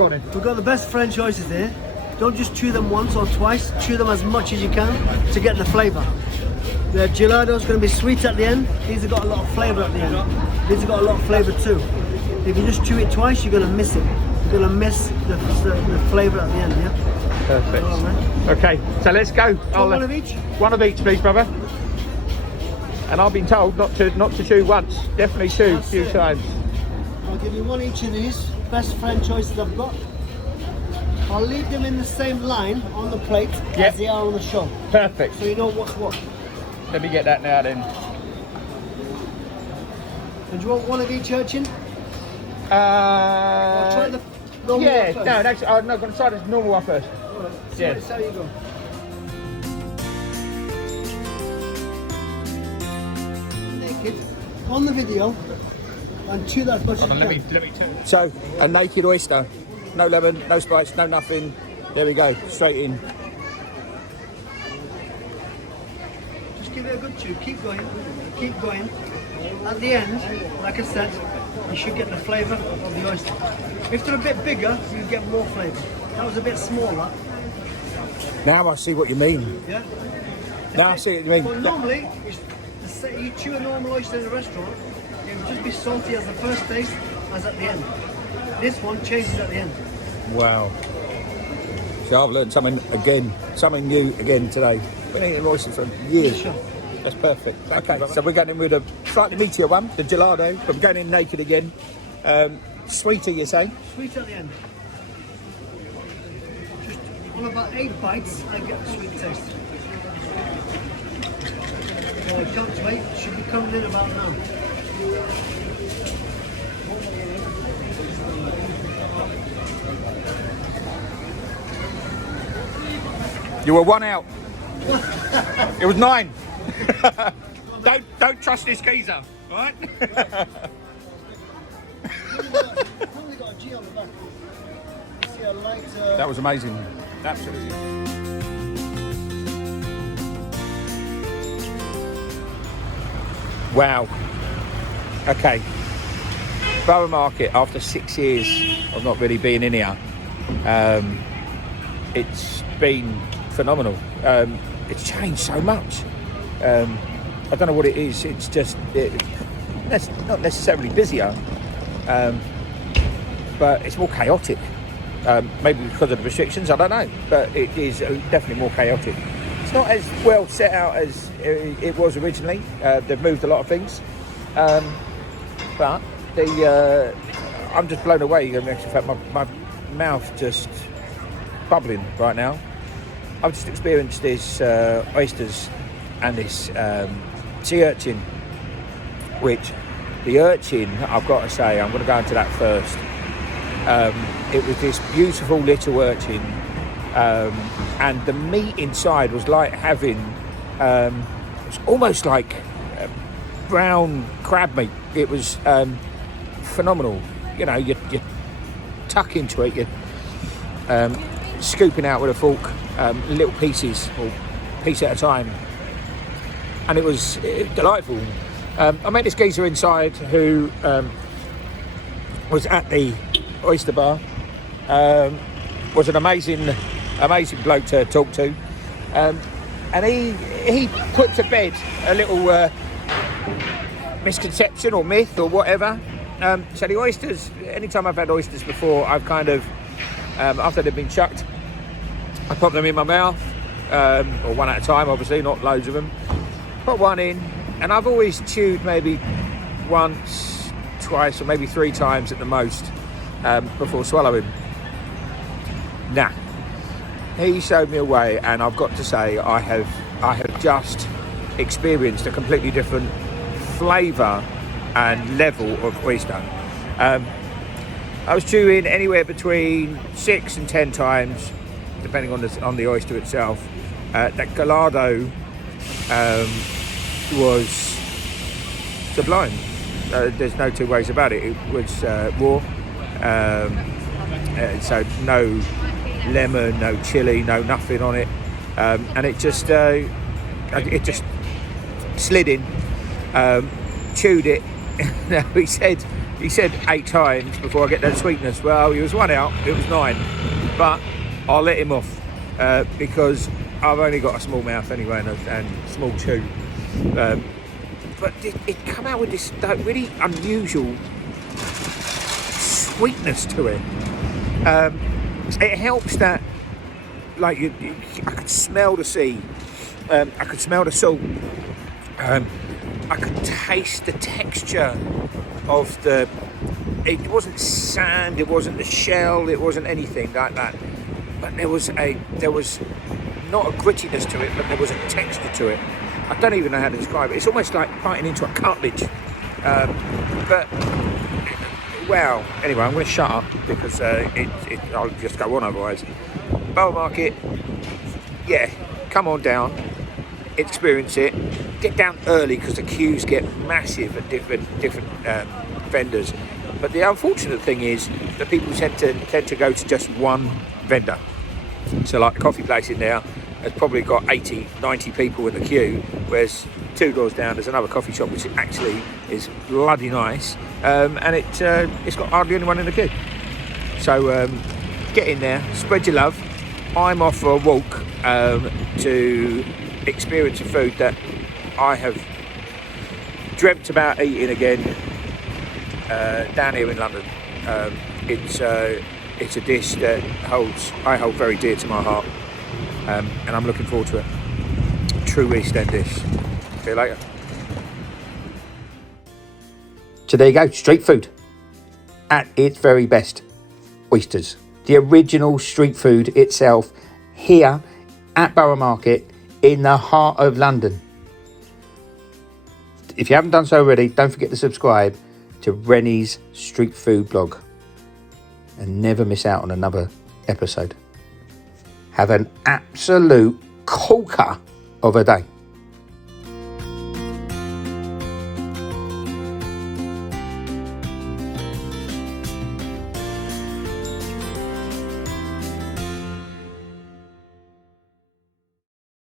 Go on then. We've got the best French oysters here. Don't just chew them once or twice, chew them as much as you can to get the flavour. The gelato is going to be sweet at the end. These have got a lot of flavour at the end. These have got a lot of flavour too. If you just chew it twice, you're going to miss it. You're going to miss the flavour at the end, yeah? Perfect. Right, okay, so let's go. One of each? One of each, please, brother. And I've been told not to chew once. Definitely chew a few times. I'll give you one each of these. Best French oysters I've got. I'll leave them in the same line on the plate as they are on the show. Perfect. So you know what's what. Let me get that now then. And do you want one of each urchin? I'll try the normal one first. No, actually, I'm not going to try the normal one first. Right, Yes. how you go. Naked on the video and chew that as much as you can. Let me too. So, a naked oyster. No lemon, no spice, no nothing. There we go, straight in. Just give it a good chew. Keep going. Keep going. At the end, like I said, you should get the flavour of the oyster. If they're a bit bigger, you get more flavour. That was a bit smaller. Now I see what you mean. Yeah. Now I see what you mean. But normally, you chew a normal oyster in a restaurant, it would just be salty as the first taste as at the end. This one changes at the end. Wow. So I've learned something new again today. Been eating oyster for years. Sure. That's perfect. Okay, so we're going in with a slightly meatier one, the gelato, but we're going in naked again. Sweeter, you say? Sweet at the end. Just on about 8 bites, I get the sweet taste. I can't wait. Should be coming in about now. You were 1 out. It was 9. Don't trust this geezer, all right? That was amazing. Absolutely. Wow. Okay. Borough Market, after 6 years of not really being in here, it's been phenomenal. It's changed so much. I don't know what it is. It's just it's not necessarily busier, but it's more chaotic. Maybe because of the restrictions, I don't know, but it is definitely more chaotic. It's not as well set out as it was originally. They've moved a lot of things, but I'm just blown away. In fact, my mouth just bubbling right now. I've just experienced this oysters and this sea urchin, which the urchin, I've got to say, I'm going to go into that first. It was this beautiful little urchin, and the meat inside was like having, it's almost like brown crab meat. It was phenomenal. You know, you tuck into it, you're scooping out with a fork, little pieces, or piece at a time, and it was delightful. I met this geezer inside who was at the Oyster Bar. Was an amazing bloke to talk to, and he put to bed a little misconception or myth or whatever. So the oysters, anytime I've had oysters before, I've kind of, after they've been chucked, I pop them in my mouth, or one at a time, obviously, not loads of them. Put one in, and I've always chewed maybe once, twice, or maybe 3 times at the most before swallowing. Nah, he showed me a way, and I've got to say, I have just experienced a completely different flavour and level of oyster. I was chewing anywhere between 6 and 10 times, depending on the oyster itself. That gelato was sublime. There's no two ways about it. It was raw, so no lemon, no chili, no nothing on it, and it just slid in. Chewed it. Now he said he said 8 times before I get that sweetness. Well, he was 1 out, it was 9. But I'll let him off because I've only got a small mouth anyway and small chew. But it come out with this really unusual sweetness to it. It helps that, like, I could smell the sea, I could smell the salt, I could taste the texture of it wasn't sand, it wasn't the shell, it wasn't anything like that, but there was not a grittiness to it, but there was a texture to it. I don't even know how to describe it. It's almost like biting into a cartilage. But well, anyway, I'm going to shut up because I'll just go on otherwise. Borough Market, yeah, come on down, experience it. Get down early because the queues get massive at different vendors. But the unfortunate thing is that people tend to go to just one vendor. So like the coffee place in there has probably got 80, 90 people in the queue, whereas 2 doors down there's another coffee shop which actually is bloody nice, and it's got hardly anyone in the queue. So get in there, spread your love. I'm off for a walk to experience a food that I have dreamt about eating again down here in London. It's a dish that I hold very dear to my heart, and I'm looking forward to it. True East End dish. See you later. So there you go, street food at its very best. Oysters, the original street food itself, here at Borough Market in the heart of London. If you haven't done so already, don't forget to subscribe to Rennie's Street Food blog and never miss out on another episode. Have an absolute corker of a day.